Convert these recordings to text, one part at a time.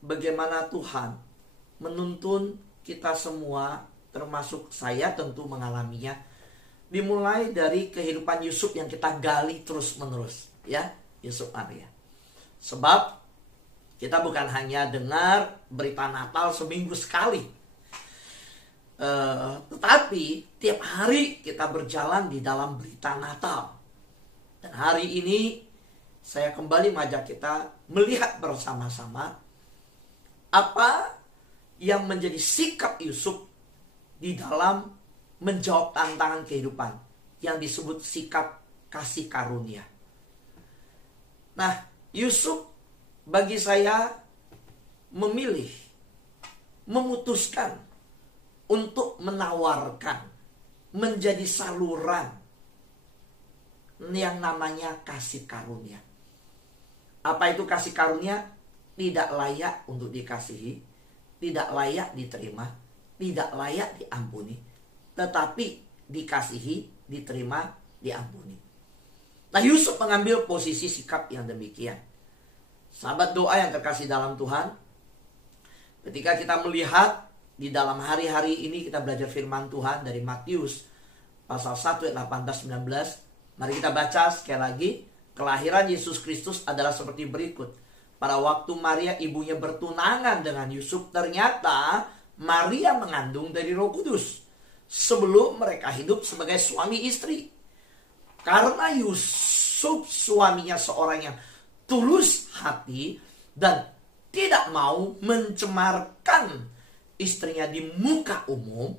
bagaimana Tuhan menuntun kita semua, termasuk saya tentu mengalaminya, dimulai dari kehidupan Yusuf yang kita gali terus menerus, ya, Yusuf Maria. Sebab kita bukan hanya dengar berita Natal seminggu sekali, tetapi tiap hari kita berjalan di dalam berita Natal. Dan hari ini saya kembali mengajak kita melihat bersama-sama apa yang menjadi sikap Yusuf di dalam menjawab tantangan kehidupan yang disebut sikap kasih karunia. Nah, Yusuf bagi saya memilih, memutuskan untuk menawarkan, menjadi saluran yang namanya kasih karunia. Apa itu kasih karunia? Tidak layak untuk dikasihi, tidak layak diterima, tidak layak diampuni, tetapi dikasihi, diterima, diampuni. Nah, Yusuf mengambil posisi sikap yang demikian. Sahabat doa yang terkasih dalam Tuhan, ketika kita melihat di dalam hari-hari ini kita belajar firman Tuhan dari Matius pasal 1 ayat 18-19. Mari kita baca sekali lagi. Kelahiran Yesus Kristus adalah seperti berikut. Pada waktu Maria ibunya bertunangan dengan Yusuf, ternyata Maria mengandung dari Roh Kudus sebelum mereka hidup sebagai suami istri. Karena Yusuf suaminya seorang yang tulus hati dan tidak mau mencemarkan istrinya di muka umum,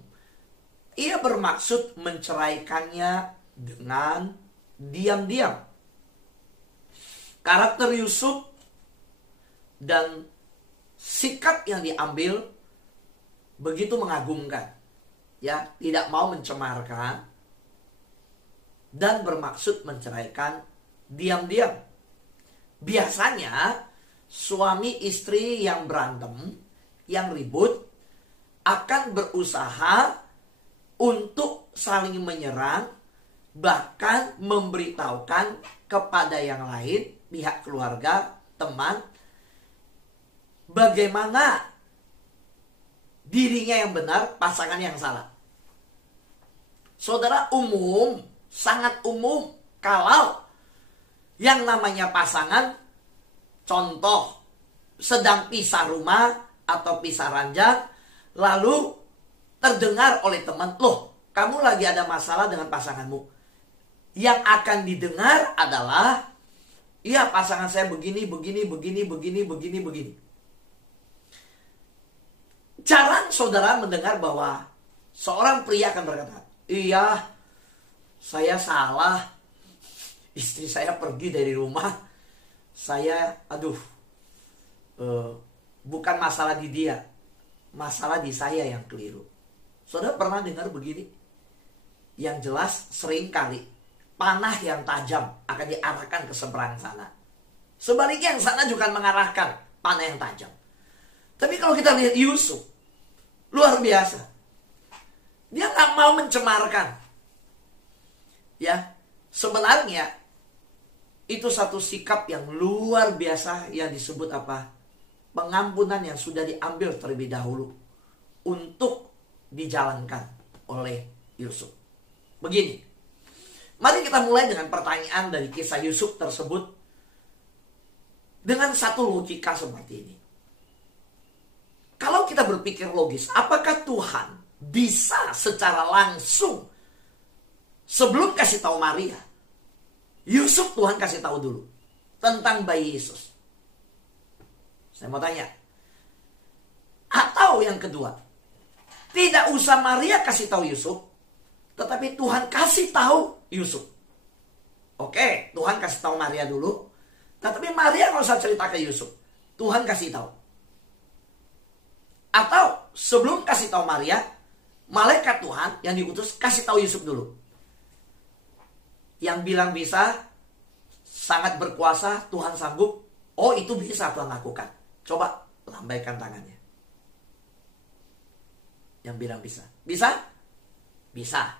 ia bermaksud menceraikannya dengan diam-diam. Karakter Yusuf dan sikap yang diambil begitu mengagumkan, ya, tidak mau mencemarkan dan bermaksud menceraikan diam-diam. Biasanya suami istri yang berantem, yang ribut, akan berusaha untuk saling menyerang, bahkan memberitahukan kepada yang lain, pihak keluarga, teman, bagaimana dirinya yang benar, pasangan yang salah. Saudara, sangat umum kalau yang namanya pasangan, contoh, sedang pisah rumah atau pisah ranjang, lalu terdengar oleh teman, loh, kamu lagi ada masalah dengan pasanganmu. Yang akan didengar adalah, iya, pasangan saya begini. Jarang saudara mendengar bahwa seorang pria akan berkata, iya, saya salah, istri saya pergi dari rumah, saya, bukan masalah di dia, masalah di saya yang keliru. Saudara pernah dengar begini? Yang jelas sering kali panah yang tajam akan diarahkan ke seberang sana. Sebaliknya yang sana juga mengarahkan panah yang tajam. Tapi kalau kita lihat Yusuf, luar biasa. Dia gak mau mencemarkan. Ya, sebenarnya itu satu sikap yang luar biasa yang disebut apa? Pengampunan yang sudah diambil terlebih dahulu untuk dijalankan oleh Yusuf. Begini, mari kita mulai dengan pertanyaan dari kisah Yusuf tersebut dengan satu logika seperti ini. Kalau kita berpikir logis, apakah Tuhan bisa secara langsung sebelum kasih tahu Maria, Yusuf Tuhan kasih tahu dulu tentang bayi Yesus? Saya mau tanya. Atau yang kedua, tidak usah Maria kasih tahu Yusuf, tetapi Tuhan kasih tahu Yusuf. Oke, Tuhan kasih tahu Maria dulu, tetapi Maria nggak usah cerita ke Yusuf, Tuhan kasih tahu. Atau sebelum kasih tahu Maria, malaikat Tuhan yang diutus kasih tahu Yusuf dulu. Yang bilang bisa, sangat berkuasa, Tuhan sanggup, oh itu bisa Tuhan lakukan. Coba lambaikan tangannya. Yang bilang bisa. Bisa? Bisa.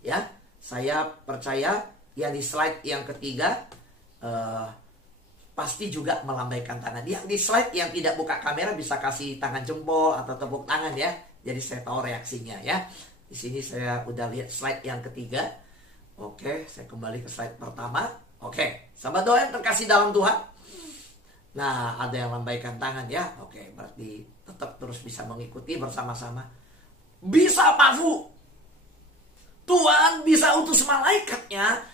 Ya, saya percaya yang di slide yang ketiga, pasti juga melambaikan tangan. Yang di slide yang tidak buka kamera bisa kasih tangan jempol atau tepuk tangan ya. Jadi saya tahu reaksinya ya. Di sini saya udah lihat slide yang ketiga. Oke, saya kembali ke slide pertama. Oke, sahabat doa yang terkasih dalam Tuhan. Nah, ada yang lambaikan tangan ya. Oke, berarti tetap terus bisa mengikuti bersama-sama. Bisa Pak Fu. Tuhan bisa utus malaikatnya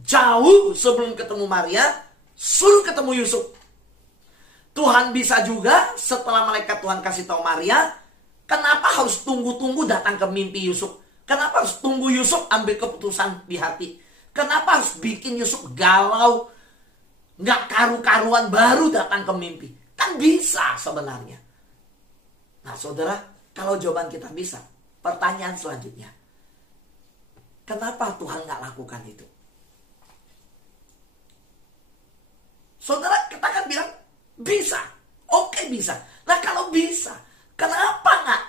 jauh sebelum ketemu Maria, suruh ketemu Yusuf. Tuhan bisa juga setelah malaikat Tuhan kasih tahu Maria, kenapa harus tunggu-tunggu datang ke mimpi Yusuf? Kenapa harus tunggu Yusuf ambil keputusan di hati? Kenapa harus bikin Yusuf galau, nggak karu-karuan baru datang ke mimpi? Kan bisa sebenarnya. Nah saudara, kalau jawaban kita bisa, pertanyaan selanjutnya, kenapa Tuhan nggak lakukan itu? Saudara, kita kan bilang bisa. Oke, bisa. Nah kalau bisa, kenapa nggak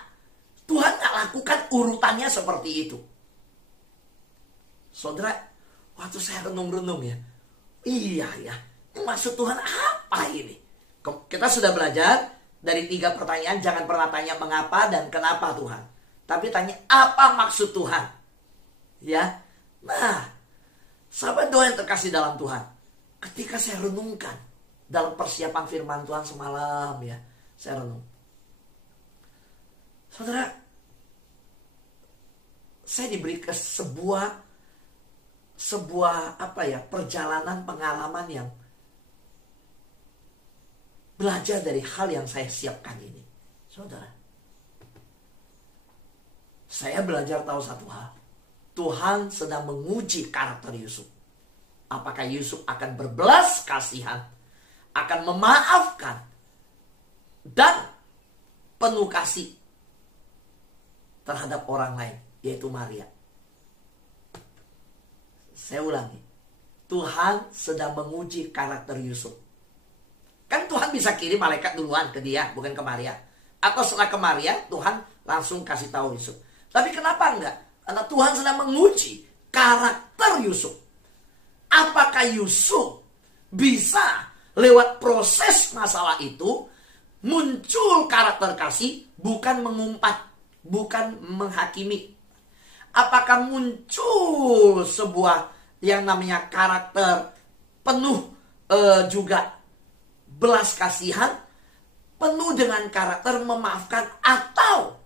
Tuhan nggak lakukan urutannya seperti itu? Saudara, waktu saya renung-renung ya, iya ya, maksud Tuhan apa ini? Kita sudah belajar dari 3 pertanyaan, jangan pernah tanya mengapa dan kenapa Tuhan, tapi tanya apa maksud Tuhan. Ya, nah, sahabat doa yang terkasih dalam Tuhan, ketika saya renungkan dalam persiapan firman Tuhan semalam ya, saya renung. Saudara, saya diberi ke sebuah perjalanan pengalaman yang belajar dari hal yang saya siapkan ini. Saudara, saya belajar tahu satu hal. Tuhan sedang menguji karakter Yusuf. Apakah Yusuf akan berbelas kasihan, akan memaafkan, dan penuh kasih terhadap orang lain, yaitu Maria. Saya ulangi, Tuhan sedang menguji karakter Yusuf. Kan Tuhan bisa kirim malaikat duluan ke dia, bukan ke Maria. Atau setelah ke Maria, Tuhan langsung kasih tahu Yusuf. Tapi kenapa enggak? Karena Tuhan sedang menguji karakter Yusuf. Apakah Yusuf bisa lewat proses masalah itu muncul karakter kasih, bukan mengumpat, bukan menghakimi. Apakah muncul sebuah yang namanya karakter penuh juga belas kasihan, penuh dengan karakter memaafkan, atau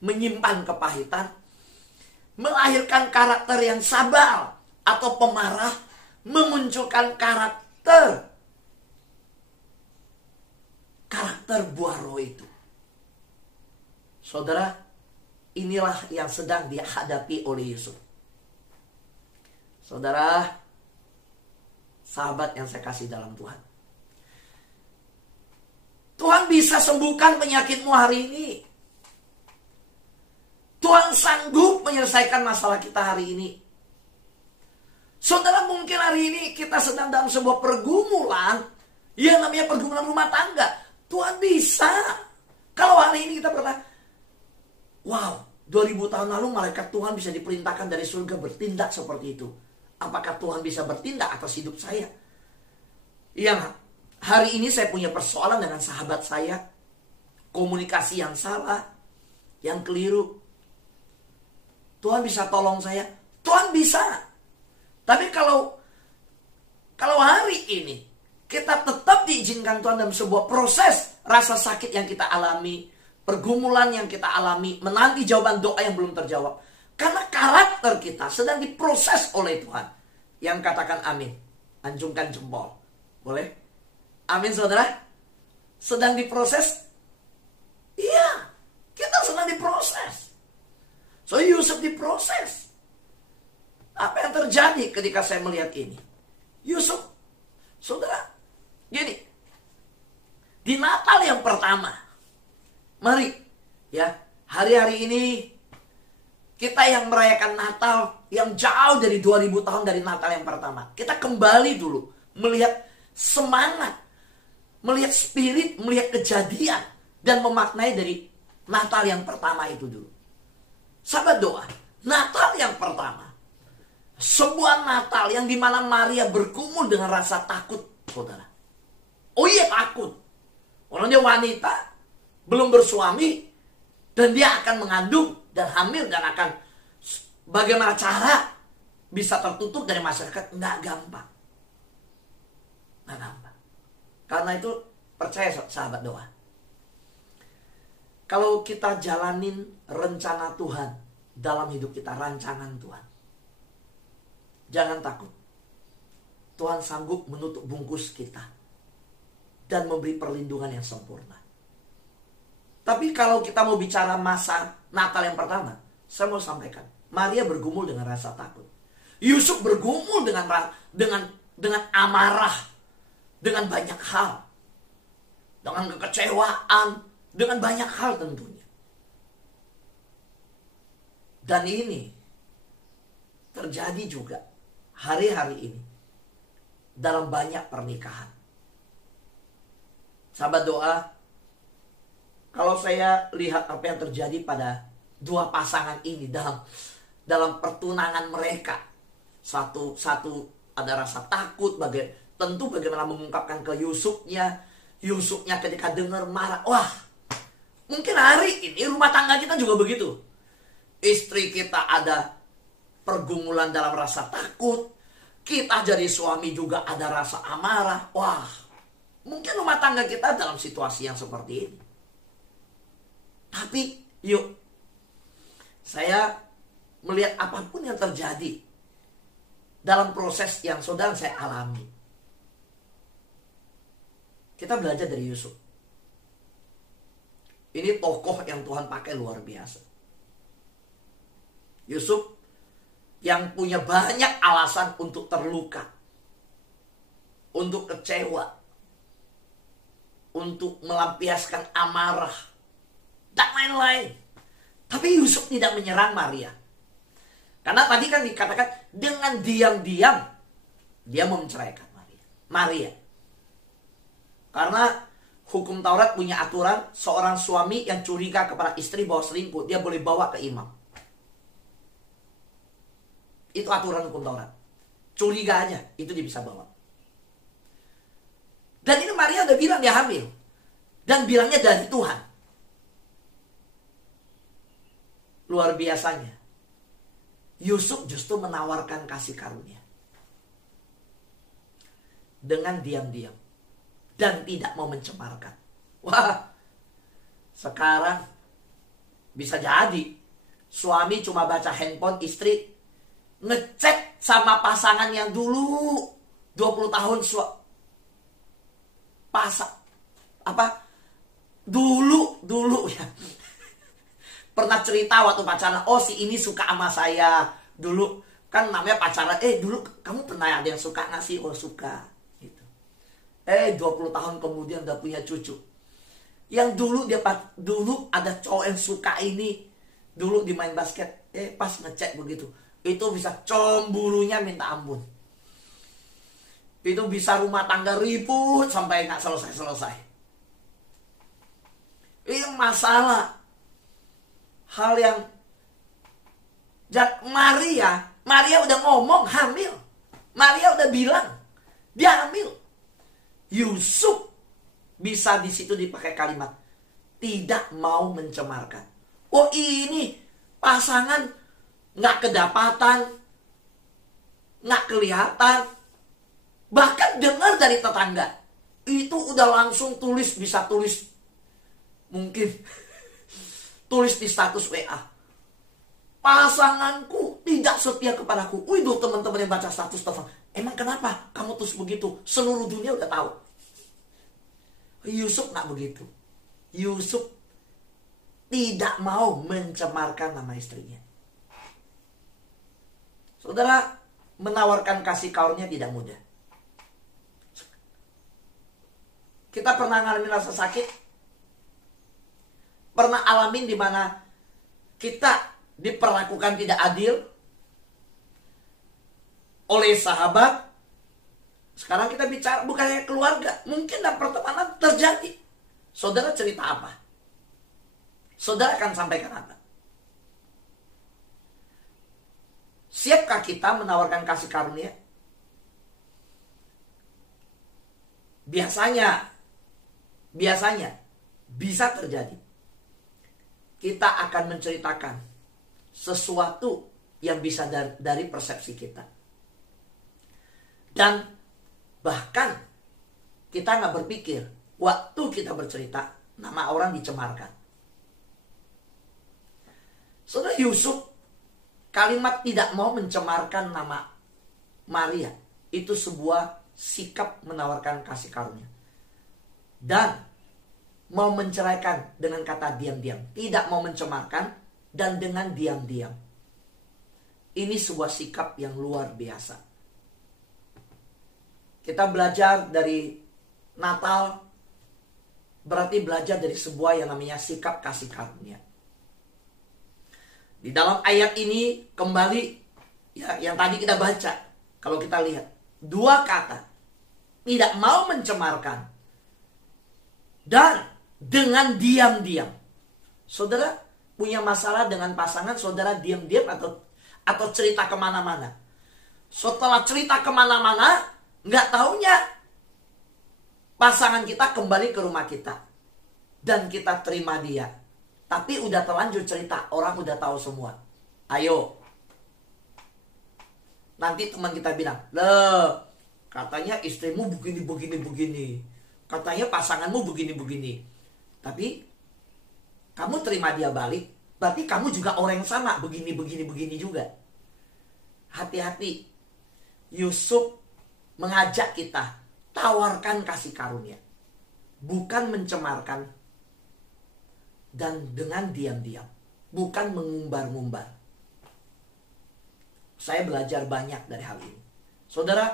menyimpan kepahitan, melahirkan karakter yang sabar atau pemarah, memunculkan karakter buah roh itu. Saudara, inilah yang sedang dihadapi oleh Yusuf. Saudara, sahabat yang saya kasih dalam Tuhan, Tuhan bisa sembuhkan penyakitmu hari ini. Tuhan sanggup menyelesaikan masalah kita hari ini. Saudara, mungkin hari ini kita sedang dalam sebuah pergumulan, yang namanya pergumulan rumah tangga. Tuhan bisa. Kalau hari ini kita berkata, wow, 2000 tahun lalu malaikat Tuhan bisa diperintahkan dari surga bertindak seperti itu. Apakah Tuhan bisa bertindak atas hidup saya? Yang hari ini saya punya persoalan dengan sahabat saya, komunikasi yang salah, yang keliru. Tuhan bisa tolong saya. Tuhan bisa. Tapi kalau hari ini kita tetap diizinkan Tuhan dalam sebuah proses rasa sakit yang kita alami, pergumulan yang kita alami, menanti jawaban doa yang belum terjawab, karena karakter kita sedang diproses oleh Tuhan. Yang katakan amin, anjungkan jempol. Boleh? Amin saudara? Sedang diproses? Iya, kita sedang diproses. So Yusuf diproses. Apa yang terjadi ketika saya melihat ini? Yusuf, saudara, gini, di Natal yang pertama, mari ya, hari-hari ini kita yang merayakan Natal yang jauh dari 2000 tahun dari Natal yang pertama, kita kembali dulu melihat semangat, melihat spirit, melihat kejadian, dan memaknai dari Natal yang pertama itu dulu. Sahabat doa, Natal yang pertama, sebuah Natal yang dimana Maria bergumul dengan rasa takut, saudara. Oh iya, takut. Orang dia wanita, belum bersuami, dan dia akan mengandung dan hamil dan akan bagaimana cara bisa tertutup dari masyarakat. Nggak gampang. Nggak gampang. Karena itu percaya sahabat doa. Kalau kita jalanin rencana Tuhan dalam hidup kita, rancangan Tuhan, jangan takut. Tuhan sanggup menutup bungkus kita dan memberi perlindungan yang sempurna. Tapi kalau kita mau bicara masa Natal yang pertama, saya mau sampaikan, Maria bergumul dengan rasa takut. Yusuf bergumul dengan amarah, dengan banyak hal, dengan kekecewaan, dengan banyak hal tentunya. Dan ini terjadi juga hari-hari ini dalam banyak pernikahan. Sahabat doa, kalau saya lihat apa yang terjadi pada dua pasangan ini dalam pertunangan mereka, satu ada rasa takut, tentu bagaimana mengungkapkan ke Yusufnya ketika dengar marah. Wah, mungkin hari ini rumah tangga kita juga begitu. Istri kita ada pergumulan dalam rasa takut, kita jadi suami juga ada rasa amarah. Wah, mungkin rumah tangga kita dalam situasi yang seperti ini. Tapi yuk, saya melihat apapun yang terjadi dalam proses yang saudara saya alami, kita belajar dari Yusuf. Ini tokoh yang Tuhan pakai luar biasa. Yusuf yang punya banyak alasan untuk terluka, untuk kecewa, untuk melampiaskan amarah, dan lain-lain. Tapi Yusuf tidak menyerang Maria. Karena tadi kan dikatakan dengan diam-diam dia mau menceraikan Maria. Karena hukum Taurat punya aturan, seorang suami yang curiga kepada istri bahwa selingkuh, dia boleh bawa ke imam. Itu aturan hukum Taurat. Curiga aja, itu dia bisa bawa. Dan ini Maria udah bilang dia hamil. Dan bilangnya dari Tuhan. Luar biasanya, Yusuf justru menawarkan kasih karunia. Dengan diam-diam. Dan tidak mau mencemarkan. Wah, sekarang bisa jadi suami cuma baca handphone istri, ngecek sama pasangan yang dulu 20 tahun dulu ya. Pernah cerita waktu pacaran, oh si ini suka sama saya. Dulu kan namanya pacaran, dulu kamu pernah ada yang suka gak sih? Oh suka gitu. 20 tahun kemudian udah punya cucu. Yang dulu ada cowok yang suka ini, dulu di main basket, pas ngecek begitu, itu bisa cemburunya minta ampun. Itu bisa rumah tangga ribut sampai gak selesai-selesai. Ini masalah. Hal yang Maria udah ngomong hamil. Maria udah bilang dia hamil. Yusuf bisa di situ dipakai kalimat tidak mau mencemarkan. Oh ini pasangan nggak kedapatan, nggak kelihatan, bahkan dengar dari tetangga. Itu udah langsung bisa tulis mungkin tulis di status WA. Pasanganku tidak setia kepadaku. Wih, teman-teman yang baca status telepon. Emang kenapa kamu terus begitu? Seluruh dunia udah tahu. Yusuf gak begitu. Yusuf tidak mau mencemarkan nama istrinya. Saudara, menawarkan kasih karunia tidak mudah. Kita pernah ngalamin rasa sakit, pernah alamin di mana kita diperlakukan tidak adil oleh sahabat. Sekarang kita bicara bukannya keluarga, mungkin dalam pertemanan terjadi. Saudara cerita apa? Saudara akan sampaikan apa? Siapkah kita menawarkan kasih karunia? biasanya bisa terjadi. Kita akan menceritakan sesuatu yang bisa dari persepsi kita. Dan bahkan kita nggak berpikir waktu kita bercerita nama orang dicemarkan. Saudara, Yusuf kalimat tidak mau mencemarkan nama Maria itu sebuah sikap menawarkan kasih karunia. Dan mau menceraikan dengan kata diam-diam, tidak mau mencemarkan dan dengan diam-diam. Ini sebuah sikap yang luar biasa. Kita belajar dari Natal, berarti belajar dari sebuah yang namanya sikap kasih karunia. Di dalam ayat ini kembali ya, yang tadi kita baca, kalau kita lihat dua kata, tidak mau mencemarkan dan dengan diam-diam. Saudara punya masalah dengan pasangan saudara diam-diam atau cerita kemana-mana. Setelah cerita kemana-mana, nggak taunya pasangan kita kembali ke rumah kita dan kita terima dia. Tapi udah terlanjur cerita, orang udah tahu semua. Ayo. Nanti teman kita bilang, "Loh, katanya istrimu begini. Katanya pasanganmu begini. Tapi kamu terima dia balik, berarti kamu juga orang yang sama, begini juga." Hati-hati. Yusuf mengajak kita, tawarkan kasih karunia. Bukan mencemarkan. Dan dengan diam-diam, bukan mengumbar-ngumbar. Saya belajar banyak dari hal ini. Saudara,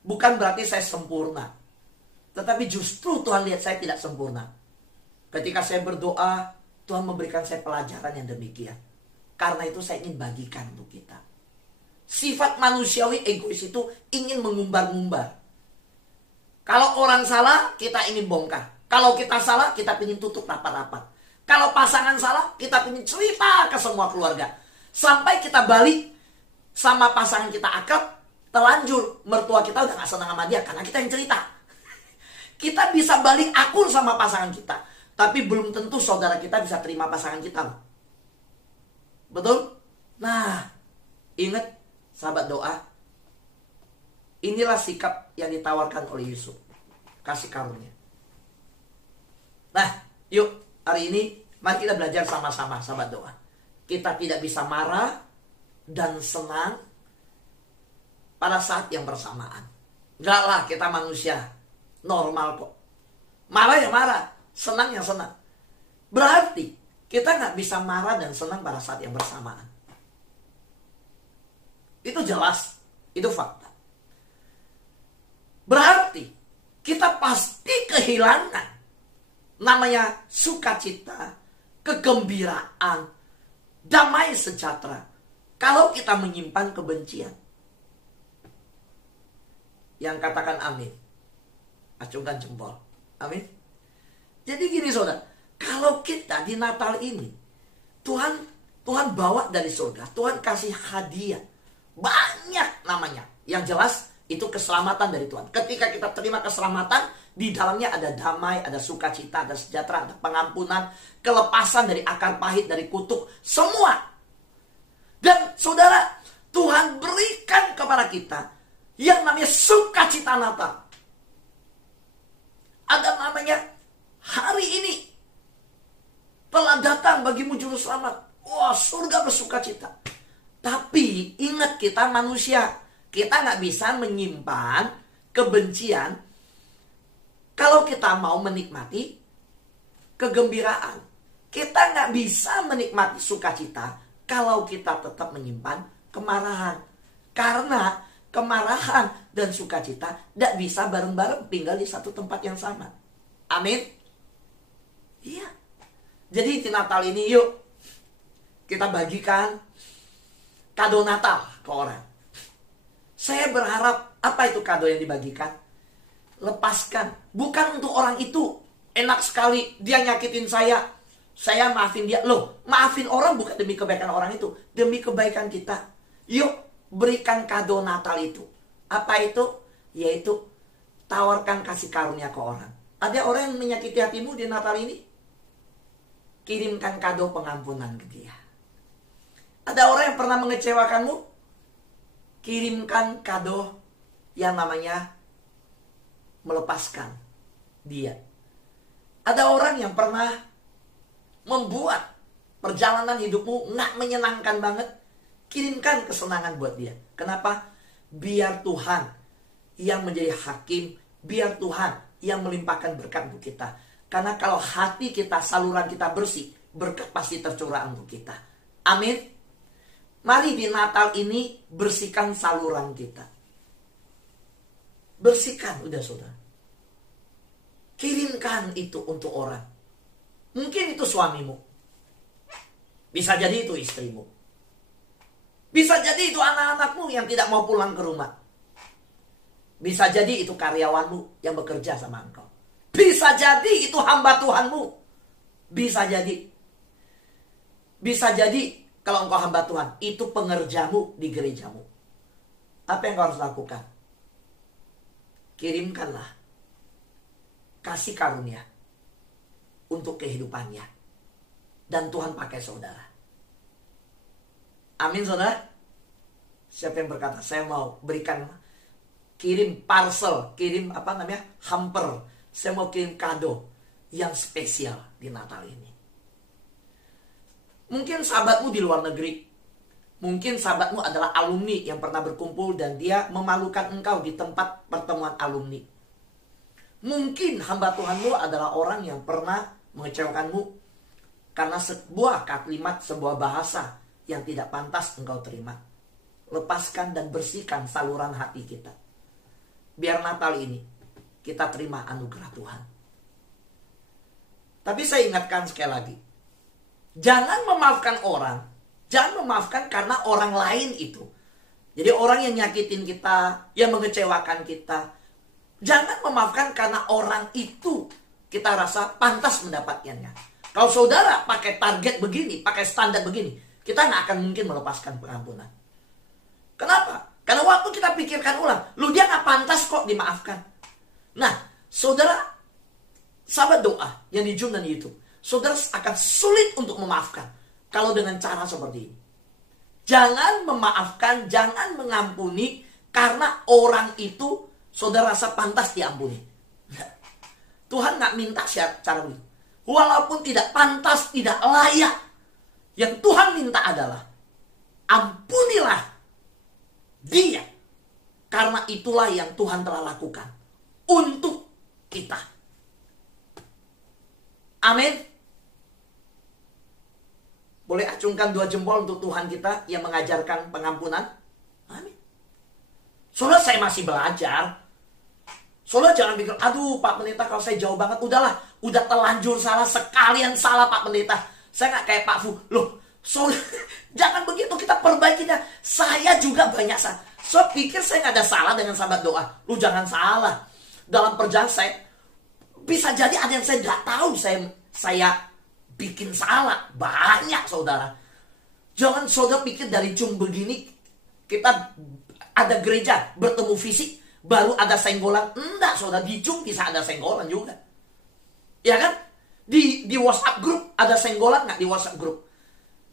bukan berarti saya sempurna, tetapi justru Tuhan lihat saya tidak sempurna. Ketika saya berdoa, Tuhan memberikan saya pelajaran yang demikian. Karena itu saya ingin bagikan untuk kita. Sifat manusiawi egois itu ingin mengumbar-ngumbar. Kalau orang salah, kita ingin bongkar. Kalau kita salah, kita ingin tutup rapat-rapat. Kalau pasangan salah, kita ingin cerita ke semua keluarga. Sampai kita balik sama pasangan kita akrab, terlanjur mertua kita udah gak senang sama dia karena kita yang cerita. Kita bisa balik akur sama pasangan kita, tapi belum tentu saudara kita bisa terima pasangan kita. Betul? Nah, ingat sahabat doa, inilah sikap yang ditawarkan oleh Yusuf, kasih karunia. Nah, yuk hari ini mari kita belajar sama-sama sahabat doa. Kita tidak bisa marah dan senang pada saat yang bersamaan. Enggak lah, kita manusia normal kok. Marah ya marah, senang ya senang. Berarti kita nggak bisa marah dan senang pada saat yang bersamaan. Itu jelas, itu fakta. Berarti kita pasti kehilangan namanya sukacita, kegembiraan, damai sejahtera kalau kita menyimpan kebencian. Yang katakan amin, acungkan jempol. Amin. Jadi gini saudara, kalau kita di Natal ini Tuhan bawa dari surga, Tuhan kasih hadiah banyak namanya. Yang jelas itu keselamatan dari Tuhan. Ketika kita terima keselamatan, di dalamnya ada damai, ada sukacita, ada sejahtera, ada pengampunan, kelepasan dari akar pahit, dari kutuk, semua. Dan saudara, Tuhan berikan kepada kita yang namanya sukacita Natal. Ada namanya hari ini telah datang bagimu juru selamat. Wah, surga bersukacita. Tapi ingat kita manusia, kita nggak bisa menyimpan kebencian kalau kita mau menikmati kegembiraan. Kita nggak bisa menikmati sukacita kalau kita tetap menyimpan kemarahan. Karena kemarahan dan sukacita tidak bisa bareng-bareng tinggal di satu tempat yang sama. Amin. Iya. Jadi di Natal ini yuk kita bagikan kado Natal ke orang. Saya berharap apa itu kado yang dibagikan? Lepaskan. Bukan untuk orang itu. Enak sekali dia nyakitin saya maafin dia. Loh, maafin orang bukan demi kebaikan orang itu, demi kebaikan kita. Yuk berikan kado Natal itu. Apa itu? Yaitu tawarkan kasih karunia ke orang. Ada orang yang menyakiti hatimu di Natal ini? Kirimkan kado pengampunan ke dia. Ada orang yang pernah mengecewakanmu? Kirimkan kado yang namanya melepaskan dia. Ada orang yang pernah membuat perjalanan hidupmu nggak menyenangkan banget? Kirimkan kesenangan buat dia. Kenapa? Biar Tuhan yang menjadi hakim, biar Tuhan yang melimpahkan berkat untuk kita. Karena kalau hati kita, saluran kita bersih, berkat pasti tercurah untuk kita. Amin. Mari di Natal ini bersihkan saluran kita. Bersihkan, udah saudara. Kirimkan itu untuk orang. Mungkin itu suamimu. Bisa jadi itu istrimu. Bisa jadi itu anak-anakmu yang tidak mau pulang ke rumah. Bisa jadi itu karyawanmu yang bekerja sama engkau. Bisa jadi itu hamba Tuhanmu. Bisa jadi. Bisa jadi kalau engkau hamba Tuhan, itu pengerjamu di gerejamu. Apa yang kau harus lakukan? Kirimkanlah kasih karunia untuk kehidupannya. Dan Tuhan pakai saudara. Amin saudara. Siapa yang berkata, saya mau berikan, kirim parcel, kirim hamper. Saya mau kirim kado yang spesial di Natal ini. Mungkin sahabatmu di luar negeri. Mungkin sahabatmu adalah alumni yang pernah berkumpul dan dia memalukan engkau di tempat pertemuan alumni. Mungkin hamba Tuhanmu adalah orang yang pernah mengecewakanmu karena sebuah kalimat, sebuah bahasa yang tidak pantas engkau terima. Lepaskan dan bersihkan saluran hati kita. Biar Natal ini kita terima anugerah Tuhan. Tapi saya ingatkan sekali lagi. Jangan memaafkan orang. Jangan memaafkan karena orang lain itu. Jadi orang yang nyakitin kita, yang mengecewakan kita. Jangan memaafkan karena orang itu kita rasa pantas mendapatkannya. Kalau saudara pakai target begini, pakai standar begini, kita nggak akan mungkin melepaskan pengampunan. Kenapa? Karena waktu kita pikirkan ulang, lu dia nggak pantas kok dimaafkan. Nah, saudara, sahabat doa yang di Zoom dan di YouTube, saudara akan sulit untuk memaafkan kalau dengan cara seperti ini. Jangan memaafkan, jangan mengampuni karena orang itu saudara rasa pantas diampuni. Tuhan nggak minta cara begitu. Walaupun tidak pantas, tidak layak, yang Tuhan minta adalah ampunilah dia. Karena itulah yang Tuhan telah lakukan untuk kita. Amin. Boleh acungkan 2 jempol untuk Tuhan kita yang mengajarkan pengampunan. Amin. Saudara, saya masih belajar. Saudara jangan pikir, aduh Pak Pendeta kalau saya jauh banget. Udahlah, udah terlanjur salah, sekalian salah Pak Pendeta. Saya gak kayak Pak Fu. Loh, saudara, jangan begitu, kita perbaikinya. Saya juga banyak salah. So pikir saya gak ada salah dengan sahabat doa. Lu jangan salah. Dalam perjalanan saya, bisa jadi ada yang saya gak tahu saya bikin salah. Banyak saudara. Jangan saudara pikir dari Zoom begini kita ada gereja bertemu fisik baru ada senggolan. Enggak saudara, di Zoom bisa ada senggolan juga. Ya kan? Di WhatsApp grup ada senggolan nggak di WhatsApp grup?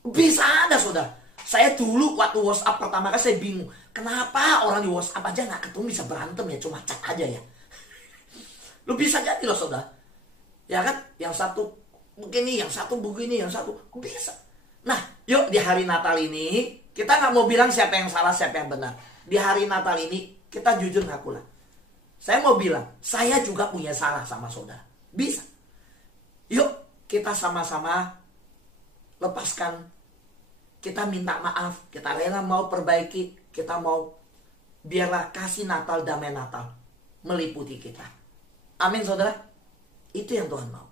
Bisa ada saudara. Saya dulu waktu WhatsApp pertama kali saya bingung. Kenapa orang di WhatsApp aja nggak ketemu bisa berantem ya, cuma chat aja ya. Lu bisa jadi loh saudara. Ya kan? Yang satu begini, yang satu begini, yang satu bisa. Nah, yuk di hari Natal ini kita nggak mau bilang siapa yang salah, siapa yang benar. Di hari Natal ini kita jujur ngakulah. Saya mau bilang, saya juga punya salah sama saudara. Bisa. Yuk kita sama-sama lepaskan. Kita minta maaf, kita rela mau perbaiki, kita mau biarlah kasih Natal, damai Natal meliputi kita. Amin saudara. Itu yang Tuhan mau.